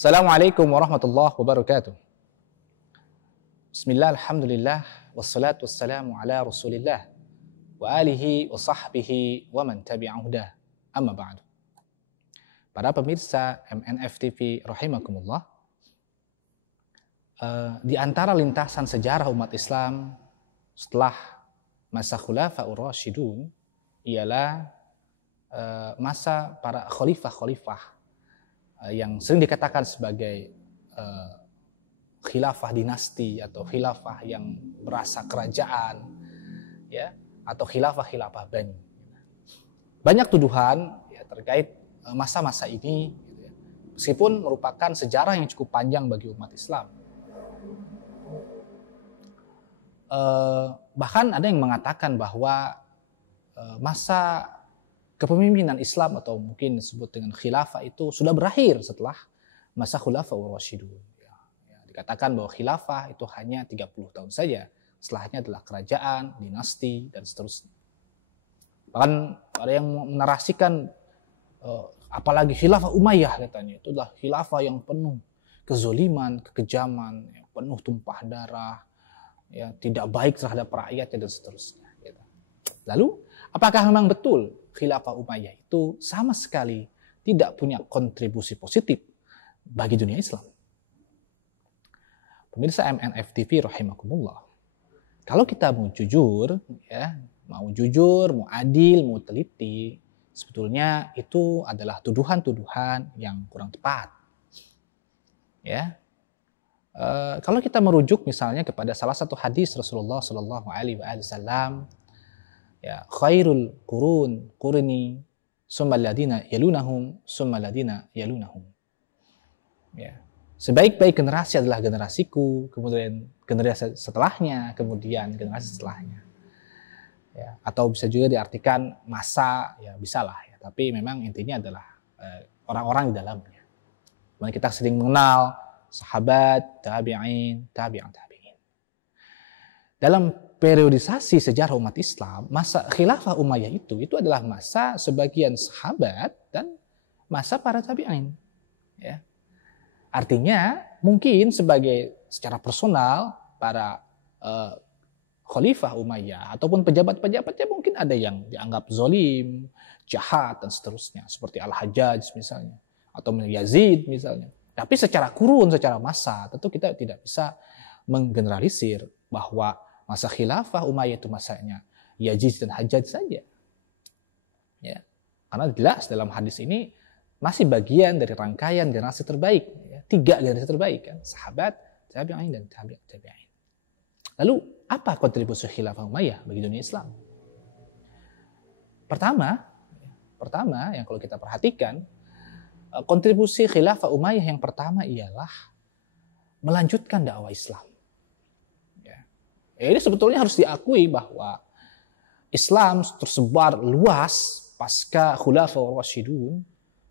Assalamualaikum warahmatullahi wabarakatuh. Bismillah, alhamdulillah, wassalatu wassalamu ala rasulillah wa alihi wa sahbihi wa man tabi'ahudah, amma ba'du. Para pemirsa MNF TV rahimakumullah, di antara lintasan sejarah umat Islam setelah masa Khulafaur Rasyidun ialah masa para khalifah-khalifah yang sering dikatakan sebagai khilafah dinasti atau khilafah yang berasa kerajaan, ya, atau khilafah-khilafah bani. Banyak tuduhan ya, terkait masa-masa ini, gitu ya, meskipun merupakan sejarah yang cukup panjang bagi umat Islam. Bahkan ada yang mengatakan bahwa masa kepemimpinan Islam atau mungkin disebut dengan khilafah itu sudah berakhir setelah masa Khulafaur Rasyidun. Dikatakan bahwa khilafah itu hanya 30 tahun saja. Setelahnya adalah kerajaan, dinasti, dan seterusnya. Bahkan ada yang menarasikan apalagi khilafah Umayyah katanya. Itu adalah khilafah yang penuh kezoliman, kekejaman, yang penuh tumpah darah, ya, tidak baik terhadap rakyatnya, dan seterusnya. Gitu. Lalu, apakah memang betul khilafah Umayyah itu sama sekali tidak punya kontribusi positif bagi dunia Islam? Pemirsa MNF TV rahimakumullah, kalau kita mau jujur, ya, mau adil, mau teliti, sebetulnya itu adalah tuduhan-tuduhan yang kurang tepat. Ya, kalau kita merujuk misalnya kepada salah satu hadis Rasulullah Shallallahu Alaihi Wasallam, ya, khairul quruni summal ladina yalunahum summal ladina yalunahum. Ya. Sebaik-baik generasi adalah generasiku, kemudian generasi setelahnya, kemudian generasi setelahnya. Ya, atau bisa juga diartikan masa, ya bisalah ya. Tapi memang intinya adalah orang-orang di dalamnya. Kemudian kita sering mengenal sahabat, tabi'in, tabi'in. Dalam periodisasi sejarah umat Islam, masa khilafah Umayyah itu adalah masa sebagian sahabat dan masa para tabi'in. Ya. Artinya mungkin secara personal para khalifah Umayyah ataupun pejabat-pejabatnya mungkin ada yang dianggap zolim, jahat, dan seterusnya. Seperti Al-Hajjaj misalnya, atau Yazid misalnya. Tapi secara kurun, secara masa, tentu kita tidak bisa menggeneralisir bahwa masa khilafah Umayyah itu masanya Yazid dan Hajjaj saja. Ya. Karena jelas dalam hadis ini masih bagian dari rangkaian generasi terbaik. Ya. 3 generasi terbaik, kan? Sahabat, tabi'in, dan tabi'in. Lalu, apa kontribusi khilafah Umayyah bagi dunia Islam? Pertama yang kalau kita perhatikan, kontribusi khilafah Umayyah yang pertama ialah melanjutkan dakwah Islam. Ini sebetulnya harus diakui bahwa Islam tersebar luas pasca Khulafaur Rasyidun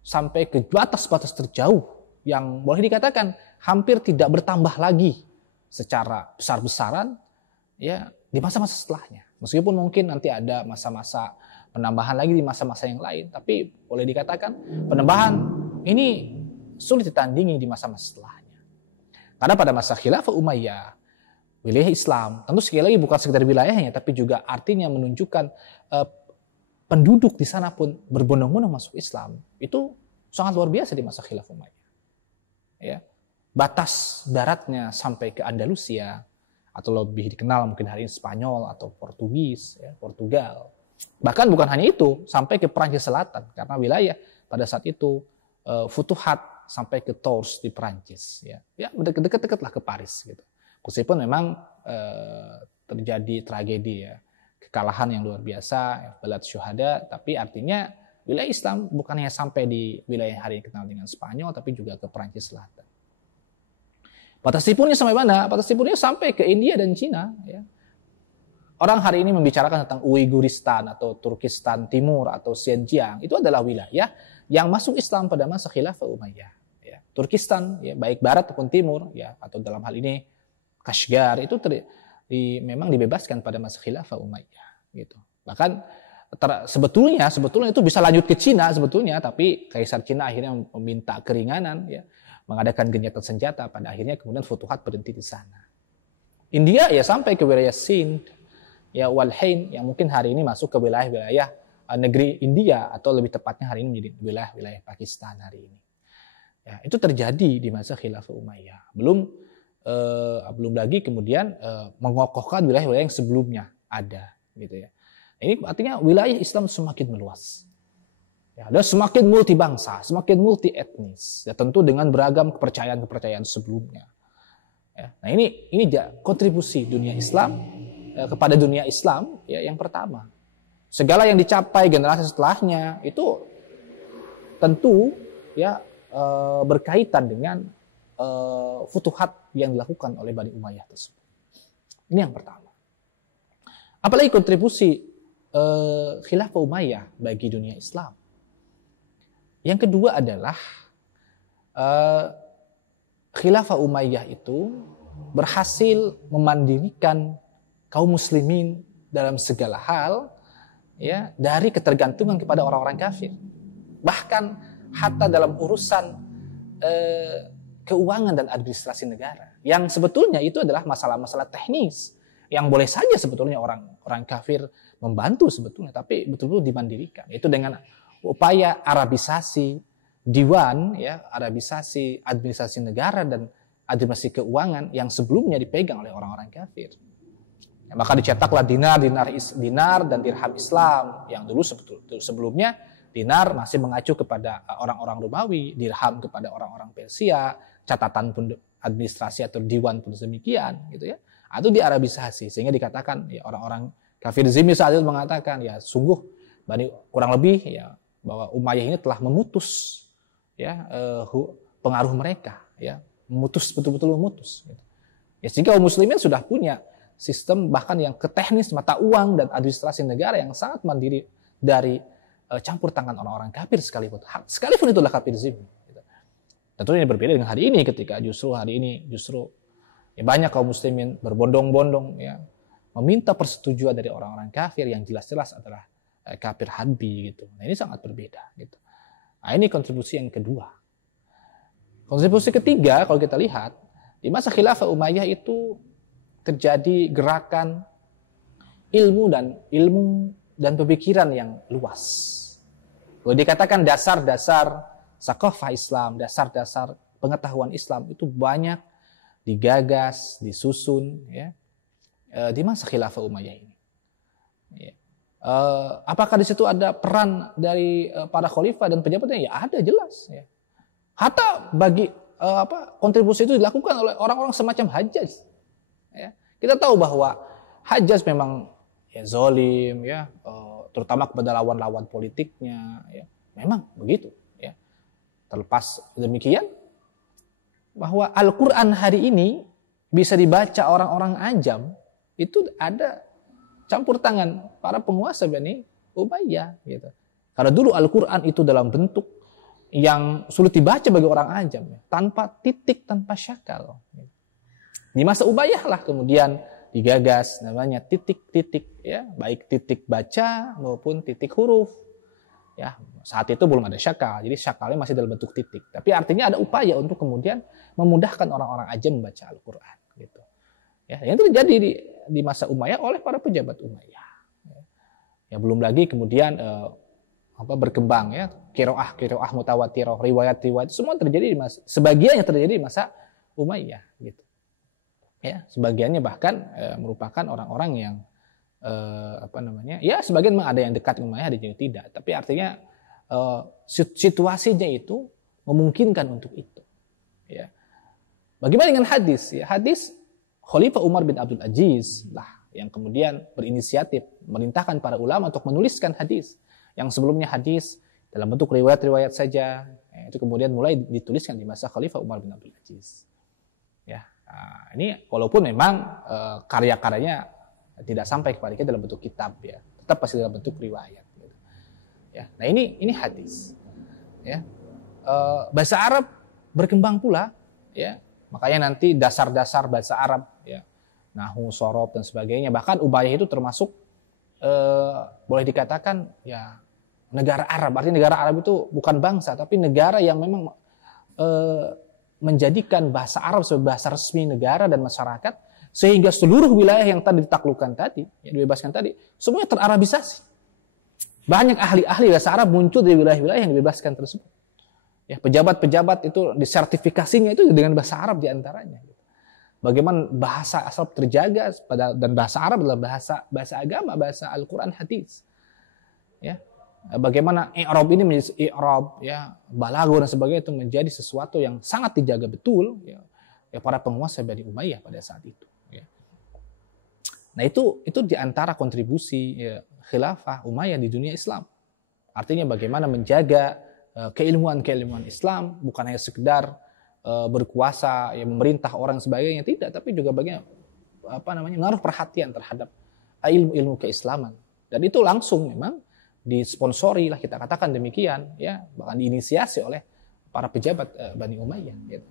sampai ke batas-batas terjauh yang boleh dikatakan hampir tidak bertambah lagi secara besar-besaran, ya, di masa-masa setelahnya. Meskipun mungkin nanti ada masa-masa penambahan lagi di masa-masa yang lain, tapi boleh dikatakan penambahan ini sulit ditandingi di masa-masa setelahnya. Karena pada masa Khilafah Umayyah, wilayah Islam, tentu sekali lagi bukan sekedar wilayahnya, tapi juga artinya menunjukkan penduduk di sana pun berbondong-bondong masuk Islam. Itu sangat luar biasa di masa Khilafah Umayyah. Ya. Batas baratnya sampai ke Andalusia, atau lebih dikenal mungkin hari ini Spanyol atau Portugis, ya, Portugal. Bahkan bukan hanya itu, sampai ke Perancis Selatan, karena wilayah pada saat itu futuhat sampai ke Tours di Perancis. Ya, dekat-dekatlah ke Paris gitu. Meskipun memang terjadi tragedi, ya, kekalahan yang luar biasa, Balad Syuhada, tapi artinya wilayah Islam bukan hanya sampai di wilayah hari ini dikenal dengan Spanyol, tapi juga ke Perancis Selatan. Batas tipunnya sampai mana? Batas tipunnya sampai ke India dan Cina. Ya. Orang hari ini membicarakan tentang Uiguristan atau Turkistan Timur atau Xinjiang. Itu adalah wilayah yang masuk Islam pada masa Khilafah Umayyah. Ya. Turkistan, ya, baik barat ataupun timur, ya, atau dalam hal ini Kashgar, itu memang dibebaskan pada masa Khilafah Umayyah. Gitu. Bahkan sebetulnya itu bisa lanjut ke Cina sebetulnya, tapi Kaisar Cina akhirnya meminta keringanan, ya, mengadakan gencatan senjata, pada akhirnya kemudian Futuhat berhenti di sana. India ya sampai ke wilayah Sind, ya wal Hind, yang mungkin hari ini masuk ke wilayah-wilayah negeri India, atau lebih tepatnya hari ini menjadi wilayah-wilayah Pakistan hari ini. Ya, itu terjadi di masa Khilafah Umayyah. Belum lagi kemudian mengokohkan wilayah-wilayah yang sebelumnya ada, gitu ya. Ini artinya wilayah Islam semakin meluas. Ya, dan semakin multi bangsa, semakin multi etnis, ya tentu dengan beragam kepercayaan sebelumnya. Ya, nah ini kontribusi dunia Islam kepada dunia Islam ya yang pertama. Segala yang dicapai generasi setelahnya itu tentu ya berkaitan dengan futuhat yang dilakukan oleh Bani Umayyah tersebut. Ini yang pertama. Apalagi kontribusi Khilafah Umayyah bagi dunia Islam. Yang kedua adalah Khilafah Umayyah itu berhasil memandirikan kaum muslimin dalam segala hal ya dari ketergantungan kepada orang-orang kafir. Bahkan hatta dalam urusan keuangan dan administrasi negara, yang sebetulnya itu adalah masalah-masalah teknis yang boleh saja sebetulnya orang kafir membantu sebetulnya, tapi betul-betul dimandirikan. Itu dengan upaya Arabisasi diwan, ya, Arabisasi administrasi negara dan administrasi keuangan yang sebelumnya dipegang oleh orang-orang kafir. Ya, maka dicetaklah dinar dan dirham Islam yang dulu sebelumnya dinar masih mengacu kepada orang-orang Romawi, dirham kepada orang-orang Persia, catatan pun administrasi atau diwan pun demikian, gitu ya. Atau di Arabisasi sehingga dikatakan ya orang-orang kafir zimmi saat itu mengatakan ya sungguh kurang lebih ya bahwa Umayyah ini telah memutus ya pengaruh mereka, ya betul-betul memutus. Gitu. Ya sehingga kaum muslimin sudah punya sistem bahkan yang ke teknis mata uang dan administrasi negara yang sangat mandiri dari campur tangan orang-orang kafir sekalipun itulah kafir zimmi. Gitu. Tentu ini berbeda dengan hari ini ketika hari ini ya banyak kaum muslimin berbondong-bondong ya meminta persetujuan dari orang-orang kafir yang jelas-jelas adalah kafir harbi gitu. Nah, ini sangat berbeda gitu. Nah, ini kontribusi yang kedua. Kontribusi ketiga kalau kita lihat di masa Khilafah Umayyah itu terjadi gerakan ilmu dan pemikiran yang luas. Kalau dikatakan dasar-dasar sakofah Islam, dasar-dasar pengetahuan Islam itu banyak digagas, disusun ya di masa Khilafah Umayyah ini. Ya. Apakah di situ ada peran dari para khalifah dan pejabatnya? Ya ada jelas. Ya. Hatta bagi kontribusi itu dilakukan oleh orang-orang semacam Hajjaj. Ya. Kita tahu bahwa Hajjaj memang ya zalim, ya terutama kepada lawan-lawan politiknya. Ya. Memang begitu. Ya. Terlepas demikian, bahwa Al-Quran hari ini bisa dibaca orang-orang ajam itu ada campur tangan para penguasa Bani Umayyah gitu. Karena dulu Al-Quran itu dalam bentuk yang sulit dibaca bagi orang ajam, tanpa titik, tanpa syakal. Di masa Umayyah lah kemudian digagas namanya titik-titik, ya, baik titik baca maupun titik huruf. Ya, saat itu belum ada syakal, jadi syakalnya masih dalam bentuk titik. Tapi artinya ada upaya untuk kemudian memudahkan orang-orang ajam membaca Al-Quran. Gitu. Ya, yang terjadi di masa Umayyah oleh para pejabat Umayyah. Ya, belum lagi kemudian berkembang ya qiraah mutawatirah, riwayat semua terjadi sebagiannya terjadi di masa Umayyah gitu. Ya, sebagiannya bahkan merupakan orang-orang yang ya sebagian memang ada yang dekat dengan Umayyah, ada yang tidak, tapi artinya situasinya itu memungkinkan untuk itu. Ya. Bagaimana dengan hadis? Ya, hadis Khalifah Umar bin Abdul Aziz lah yang kemudian berinisiatif merintahkan para ulama untuk menuliskan hadis. Yang sebelumnya hadis dalam bentuk riwayat-riwayat saja, itu kemudian mulai dituliskan di masa Khalifah Umar bin Abdul Aziz. Ya, nah, ini walaupun memang karya-karyanya tidak sampai kepada kita dalam bentuk kitab, ya, tetap pasti dalam bentuk riwayat. Gitu. Ya, nah ini hadis. Ya, bahasa Arab berkembang pula, ya. Makanya nanti dasar-dasar bahasa Arab, ya, nahwu, shorof dan sebagainya. Bahkan Umayyah itu termasuk boleh dikatakan ya negara Arab. Artinya negara Arab itu bukan bangsa, tapi negara yang memang menjadikan bahasa Arab sebagai bahasa resmi negara dan masyarakat, sehingga seluruh wilayah yang tadi ditaklukkan tadi, yang dibebaskan tadi, semuanya terarabisasi. Banyak ahli-ahli bahasa Arab muncul di wilayah-wilayah yang dibebaskan tersebut. Ya, pejabat-pejabat itu disertifikasinya itu dengan bahasa Arab diantaranya. Bagaimana bahasa Arab terjaga dan bahasa Arab adalah bahasa agama, bahasa Al-Quran, hadis. Ya, bagaimana i'rab ini menjadi i'rab, ya, balaghah dan sebagainya itu menjadi sesuatu yang sangat dijaga betul, ya para penguasa Bani Umayyah pada saat itu. Ya. Nah itu diantara kontribusi, ya, khilafah Umayyah di dunia Islam. Artinya bagaimana menjaga keilmuan Islam, bukan hanya sekedar berkuasa, ya, memerintah orang sebagainya, tidak, tapi juga bagaimana menaruh perhatian terhadap ilmu keislaman. Dan itu langsung memang disponsori lah, kita katakan demikian, ya, bahkan diinisiasi oleh para pejabat Bani Umayyah. Gitu.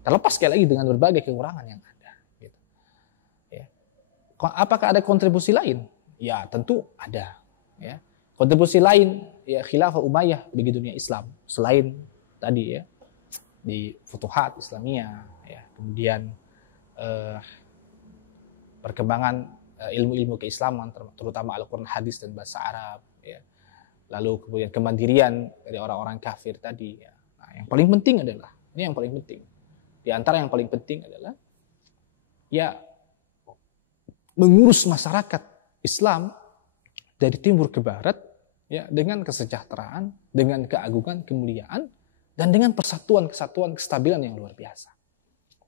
Terlepas sekali lagi dengan berbagai kekurangan yang ada. Gitu. Ya. Apakah ada kontribusi lain? Ya tentu ada. Ya. Kontribusi lain, ya, khilafah Umayyah bagi dunia Islam selain tadi, ya, di Futuhat Islamiyah, ya, kemudian perkembangan ilmu-ilmu keislaman terutama Al-Quran, hadis dan bahasa Arab, ya. Lalu kemudian kemandirian dari orang-orang kafir tadi, ya. Nah, yang paling penting adalah ini yang paling penting. Di antara yang paling penting adalah, ya, mengurus masyarakat Islam dari timur ke barat, ya, dengan kesejahteraan, dengan keagungan, kemuliaan, dan dengan persatuan, kesatuan, kestabilan yang luar biasa.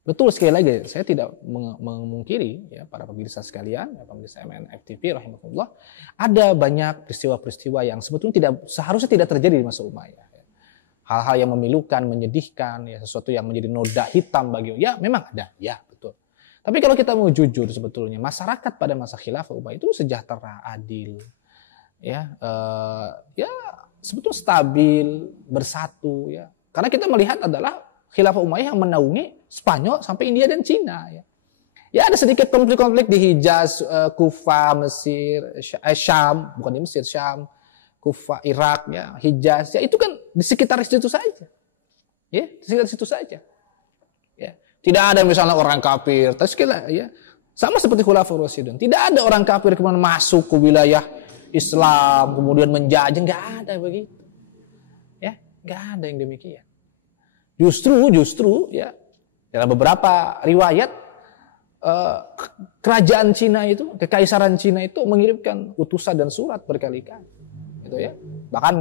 Betul, sekali lagi, saya tidak memungkiri, ya, para pemirsa sekalian, ya, pemirsa MNFTV rahimahullah, ada banyak peristiwa-peristiwa yang sebetulnya seharusnya tidak terjadi di masa Umayyah. Ya. Hal-hal yang memilukan, menyedihkan, ya, sesuatu yang menjadi noda hitam bagi, ya, memang ada, ya, betul. Tapi kalau kita mau jujur, sebetulnya masyarakat pada masa khilafah Umayyah itu sejahtera, adil, ya, ya, sebetulnya stabil, bersatu, ya. Karena kita melihat adalah khilafah Umayyah yang menaungi Spanyol sampai India dan Cina, ya. Ya, ada sedikit konflik-konflik di Hijaz, Kufah, Mesir, Syam, bukan di Mesir, Syam, Kufah, Irak, ya, Hijaz, ya, itu kan di sekitar situ saja. Ya, di sekitar situ saja. Ya. Tidak ada misalnya orang kafir, ya, sama seperti Khulafaur Rasyidun. Tidak ada orang kafir kemudian masuk ke wilayah Islam, kemudian menjajah, nggak ada begitu. Ya, nggak ada yang demikian. Justru, ya, dalam beberapa riwayat, kerajaan Cina itu, kekaisaran Cina itu mengirimkan utusan dan surat berkali-kali, gitu, ya. Bahkan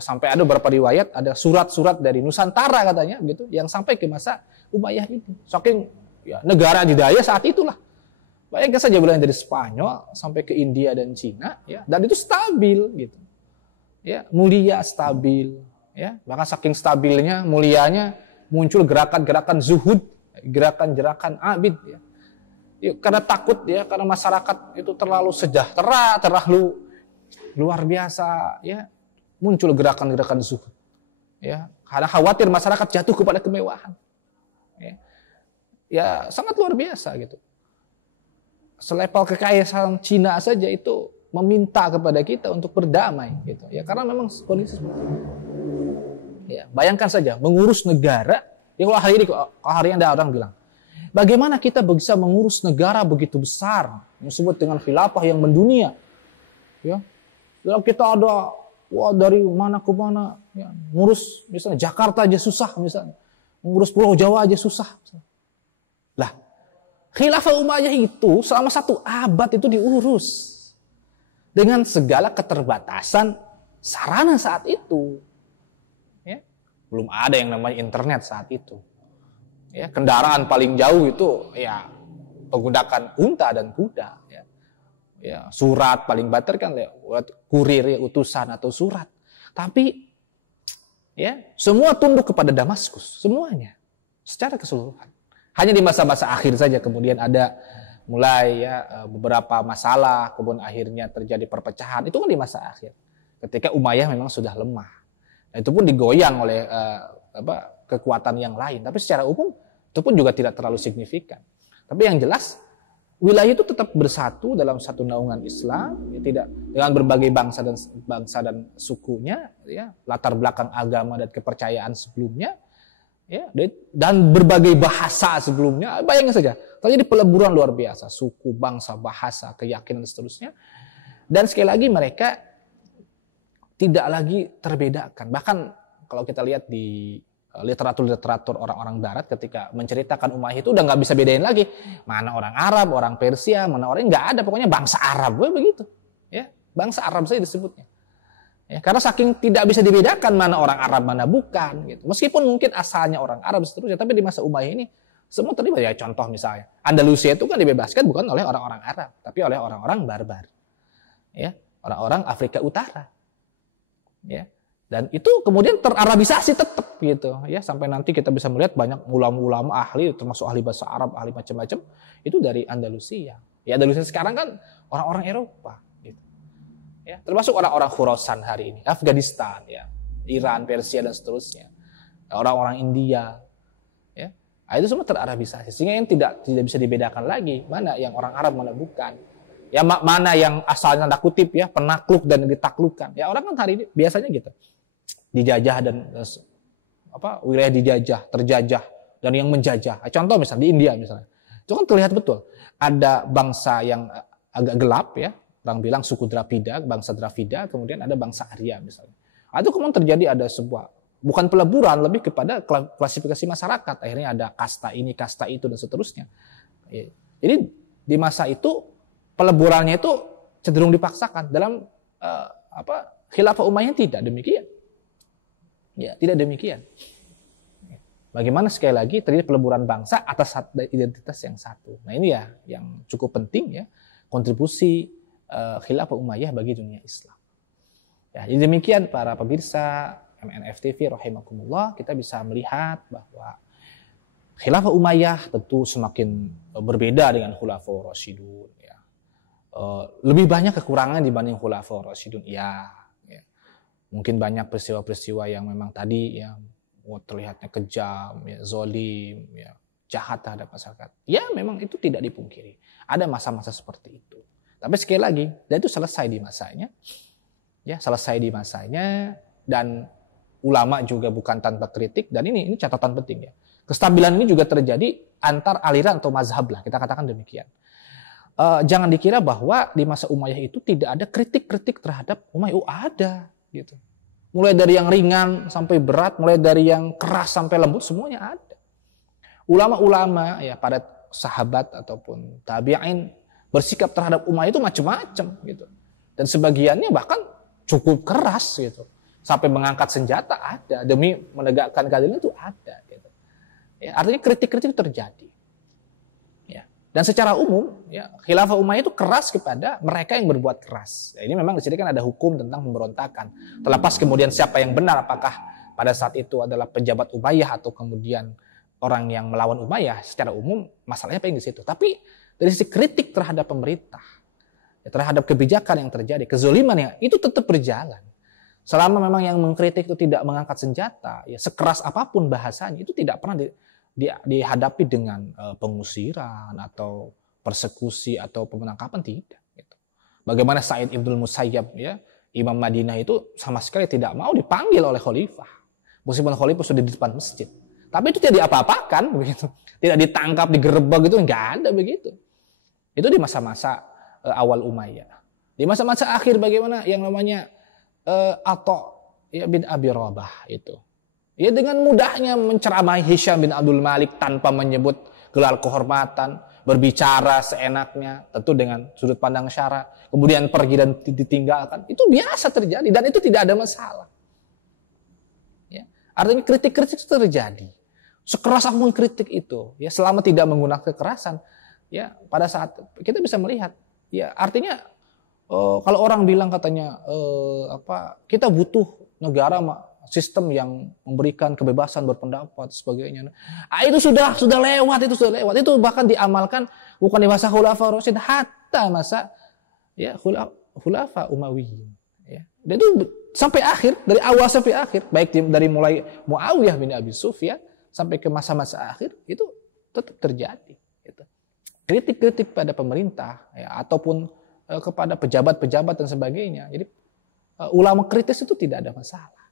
sampai ada beberapa riwayat ada surat-surat dari Nusantara katanya, gitu, yang sampai ke masa Umayyah ini. Saking, ya, negara adidaya saat itulah. Bayangkan saja wilayah dari Spanyol sampai ke India dan Cina, ya, dan itu stabil, gitu, ya, mulia, stabil, ya, bahkan saking stabilnya, mulianya, muncul gerakan-gerakan zuhud, gerakan-gerakan abid, ya. Ya, karena takut, ya, karena masyarakat itu terlalu sejahtera, terlalu luar biasa, ya, muncul gerakan-gerakan zuhud, ya, karena khawatir masyarakat jatuh kepada kemewahan. Ya, sangat luar biasa, gitu. Selevel kekaisaran Cina saja itu meminta kepada kita untuk berdamai, gitu, ya, karena memang kondisi seperti itu. Ya, bayangkan saja mengurus negara. Ya, kalau hari ini ada orang bilang, bagaimana kita bisa mengurus negara begitu besar yang disebut dengan khilafah yang mendunia? Ya, kalau kita ada, dari mana ke mana, ya, ngurus misalnya Jakarta aja susah, misalnya ngurus Pulau Jawa aja susah. Misalnya. Lah, khilafah Umayyah itu selama 1 abad itu diurus dengan segala keterbatasan sarana saat itu. Ya, belum ada yang namanya internet saat itu. Ya, kendaraan paling jauh itu, ya, menggunakan unta dan kuda. Ya. Ya, surat paling banter kan lewat kurir, ya, utusan atau surat. Tapi, ya, semua tunduk kepada Damaskus, semuanya secara keseluruhan. Hanya di masa-masa akhir saja kemudian ada mulai, ya, beberapa masalah, kemudian akhirnya terjadi perpecahan. Itu kan di masa akhir, ketika Umayyah memang sudah lemah. Nah, itu pun digoyang oleh kekuatan yang lain. Tapi secara umum itu pun juga tidak terlalu signifikan. Tapi yang jelas wilayah itu tetap bersatu dalam satu naungan Islam, ya, tidak dengan berbagai bangsa dan sukunya, ya, latar belakang agama dan kepercayaan sebelumnya. Ya, dan berbagai bahasa sebelumnya. Bayangin saja, terjadi peleburan luar biasa, suku, bangsa, bahasa, keyakinan dan seterusnya. Dan sekali lagi mereka tidak lagi terbedakan. Bahkan kalau kita lihat di literatur orang-orang Barat ketika menceritakan Umayyah itu udah nggak bisa bedain lagi mana orang Arab, orang Persia, mana orang, nggak ada, pokoknya bangsa Arab, begitu. Ya, bangsa Arab saja disebutnya. Ya, karena saking tidak bisa dibedakan mana orang Arab mana bukan gitu. Meskipun mungkin asalnya orang Arab seterusnya, tapi di masa Umayyah ini semua terlibat. Ya contoh misalnya Andalusia itu kan dibebaskan bukan oleh orang-orang Arab, tapi oleh orang-orang barbar. Ya, orang-orang Afrika Utara. Ya. Dan itu kemudian terarabisasi tetap gitu ya, sampai nanti kita bisa melihat banyak ulama-ulama ahli termasuk ahli bahasa Arab, ahli macam-macam itu dari Andalusia. Ya Andalusia sekarang kan orang-orang Eropa gitu. Ya, termasuk orang-orang Khurasan hari ini, Afghanistan ya, Iran, Persia dan seterusnya. Orang-orang India ya. Nah, itu semua terarabisasi sehingga yang tidak bisa dibedakan lagi mana yang orang Arab mana bukan. Ya mana yang asalnya tanda kutip ya penakluk dan ditaklukkan. Ya orang kan hari ini biasanya gitu. Dijajah dan wilayah dijajah, terjajah dan yang menjajah. Contoh misalnya di India misalnya. Itu kan terlihat betul. Ada bangsa yang agak gelap ya, orang bilang suku Dravida, bangsa Dravida, kemudian ada bangsa Arya misalnya. Itu kemudian terjadi ada sebuah bukan peleburan, lebih kepada klasifikasi masyarakat. Akhirnya ada kasta ini, kasta itu dan seterusnya. Jadi di masa itu peleburannya itu cenderung dipaksakan. Dalam Khilafah Umayyah tidak demikian. Ya, tidak demikian. Bagaimana sekali lagi terjadi peleburan bangsa atas identitas yang satu. Nah ini ya yang cukup penting ya, kontribusi Khilafah Umayyah bagi dunia Islam. Ya, jadi demikian para pemirsa MNF TV rahimakumullah, kita bisa melihat bahwa Khilafah Umayyah tentu semakin berbeda dengan Khulafaur Rasyidun. Ya. Lebih banyak kekurangan dibanding Khulafaur Rasyidun. Ya. Mungkin banyak peristiwa-peristiwa yang memang tadi yang terlihatnya kejam, ya, zolim, ya, jahat terhadap masyarakat. Ya memang itu tidak dipungkiri. Ada masa-masa seperti itu. Tapi sekali lagi, dan itu selesai di masanya. Ya, selesai di masanya, dan ulama juga bukan tanpa kritik, dan ini catatan penting ya. Kestabilan ini juga terjadi antar aliran atau mazhab lah, kita katakan demikian. Jangan dikira bahwa di masa Umayyah itu tidak ada kritik-kritik terhadap Umayyah. Ada. Gitu. Mulai dari yang ringan sampai berat, mulai dari yang keras sampai lembut, semuanya ada. Ulama-ulama ya pada sahabat ataupun tabi'in bersikap terhadap Umayyah itu macam-macam gitu. Dan sebagiannya bahkan cukup keras gitu. Sampai mengangkat senjata ada, demi menegakkan keadilan itu ada gitu. Ya, artinya kritik-kritik itu terjadi. Dan secara umum, ya, Khilafah Umayyah itu keras kepada mereka yang berbuat keras. Ya, ini memang di sini kan ada hukum tentang pemberontakan. Terlepas kemudian siapa yang benar, apakah pada saat itu adalah pejabat Umayyah atau kemudian orang yang melawan Umayyah, secara umum masalahnya paling di situ. Tapi dari sisi kritik terhadap pemerintah, ya, terhadap kebijakan yang terjadi, kezoliman yang itu tetap berjalan. Selama memang yang mengkritik itu tidak mengangkat senjata, ya sekeras apapun bahasanya, itu tidak pernah dihadapi dengan pengusiran atau persekusi atau penangkapan, tidak. Gitu. Bagaimana Sa'id Ibnul Musayyab, ya, Imam Madinah itu sama sekali tidak mau dipanggil oleh khalifah, meskipun khalifah sudah di depan masjid. Tapi itu tidak diapa-apakan, begitu. Tidak ditangkap, digerebek gitu, nggak ada begitu. Itu di masa-masa awal Umayyah. Di masa-masa akhir bagaimana yang namanya Atha bin Abi Rabah itu. Ya dengan mudahnya menceramai Hisham bin Abdul Malik tanpa menyebut gelar kehormatan, berbicara seenaknya, tentu dengan sudut pandang syara, kemudian pergi dan ditinggalkan. Itu biasa terjadi dan itu tidak ada masalah. Ya. Artinya kritik-kritik itu terjadi. Sekeras apapun kritik itu, ya selama tidak menggunakan kekerasan, ya pada saat kita bisa melihat, ya artinya kalau orang bilang katanya kita butuh negara sistem yang memberikan kebebasan berpendapat sebagainya. Itu sudah lewat, itu bahkan diamalkan bukan di masa Khulafaur Rasyidin, hatta masa ya Khulafa Umayyah. Ya. Dan itu sampai akhir, dari awal sampai akhir, baik dari mulai Muawiyah bin Abi Sufyan sampai ke masa-masa akhir itu tetap terjadi. Gitu. Kritik-kritik pada pemerintah ya, ataupun kepada pejabat-pejabat dan sebagainya. Jadi ulama kritis itu tidak ada masalah.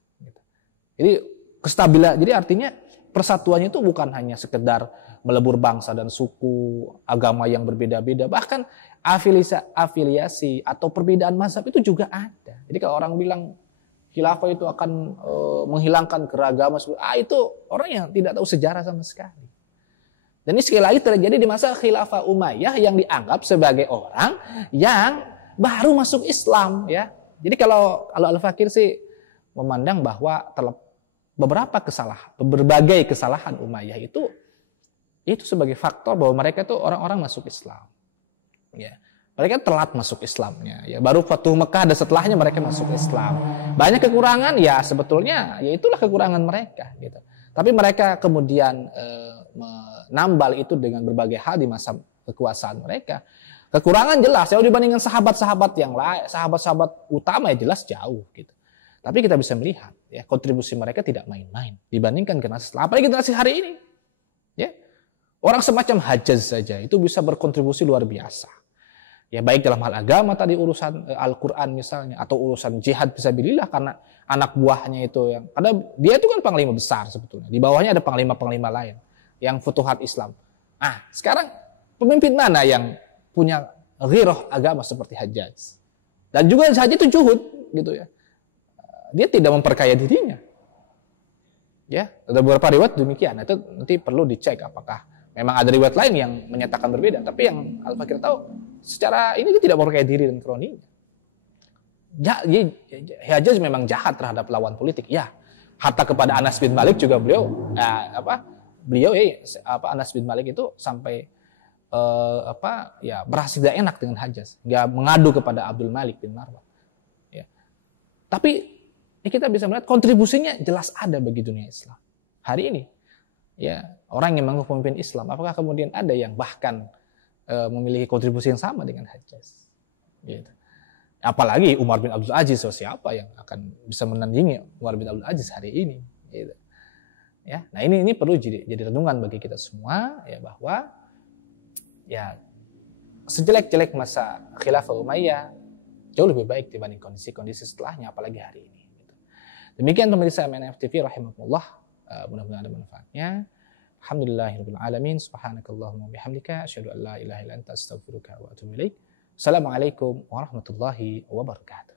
Jadi kestabilan, jadi artinya persatuannya itu bukan hanya sekedar melebur bangsa dan suku, agama yang berbeda-beda, bahkan afiliasi atau perbedaan mazhab itu juga ada. Jadi kalau orang bilang khilafah itu akan menghilangkan keragaman, itu orang yang tidak tahu sejarah sama sekali. Dan ini sekali lagi terjadi di masa khilafah Umayyah yang dianggap sebagai orang yang baru masuk Islam, ya. Jadi kalau Al-Fakir sih memandang bahwa berbagai kesalahan Umayyah itu sebagai faktor bahwa mereka itu orang-orang masuk Islam. Ya. Mereka telat masuk Islamnya, ya. Baru Fatuh Mekah dan setelahnya mereka masuk Islam. Banyak kekurangan, ya sebetulnya ya itulah kekurangan mereka, gitu. Tapi mereka kemudian menambal itu dengan berbagai hal di masa kekuasaan mereka. Kekurangan jelas, kalau dibandingkan sahabat-sahabat yang lain, sahabat-sahabat utama ya jelas jauh, gitu. Tapi kita bisa melihat, ya kontribusi mereka tidak main-main dibandingkan generasi setelah, apalagi generasi hari ini, ya. Orang semacam Hajjaj saja itu bisa berkontribusi luar biasa. Ya baik dalam hal agama tadi, urusan Al-Quran misalnya, atau urusan jihad fisabilillah, karena anak buahnya itu yang, karena dia itu kan panglima besar sebetulnya, di bawahnya ada panglima-panglima lain yang futuhat Islam. Sekarang pemimpin mana yang punya ghirah agama seperti Hajjaj? Dan juga Hajjaj itu juhud, gitu ya. Dia tidak memperkaya dirinya. Ya, ada beberapa riwayat demikian. Itu nanti perlu dicek apakah memang ada riwayat lain yang menyatakan berbeda. Tapi yang Al-Fakir tahu, secara ini dia tidak memperkaya diri dan kroninya. Hajjaj memang jahat terhadap lawan politik. Ya, hatta kepada Anas bin Malik juga Anas bin Malik itu sampai berhasil tidak enak dengan Hajjaj, nggak mengadu kepada Abdul Malik bin Marwan. Ya. Tapi kita bisa melihat kontribusinya jelas ada bagi dunia Islam hari ini. Ya, orang yang mengaku pemimpin Islam, apakah kemudian ada yang bahkan memiliki kontribusi yang sama dengan Hajjaj? Gitu. Apalagi Umar bin Abdul Aziz, siapa yang akan bisa menandingi Umar bin Abdul Aziz hari ini? Gitu. Ya, nah ini perlu jadi renungan bagi kita semua, ya, bahwa ya sejelek-jelek masa khilafah Umayyah jauh lebih baik dibanding kondisi-kondisi setelahnya, apalagi hari ini. Gitu. Demikian pemirsa MNF TV rahimahumullah, mudah-mudahan ada manfaatnya. Alhamdulillahirabbil alamin, subhanakallahumma bihamdika asyhadu an la ilaha illa anta astaghfiruka wa atubu ilaik. Assalamualaikum warahmatullahi wabarakatuh.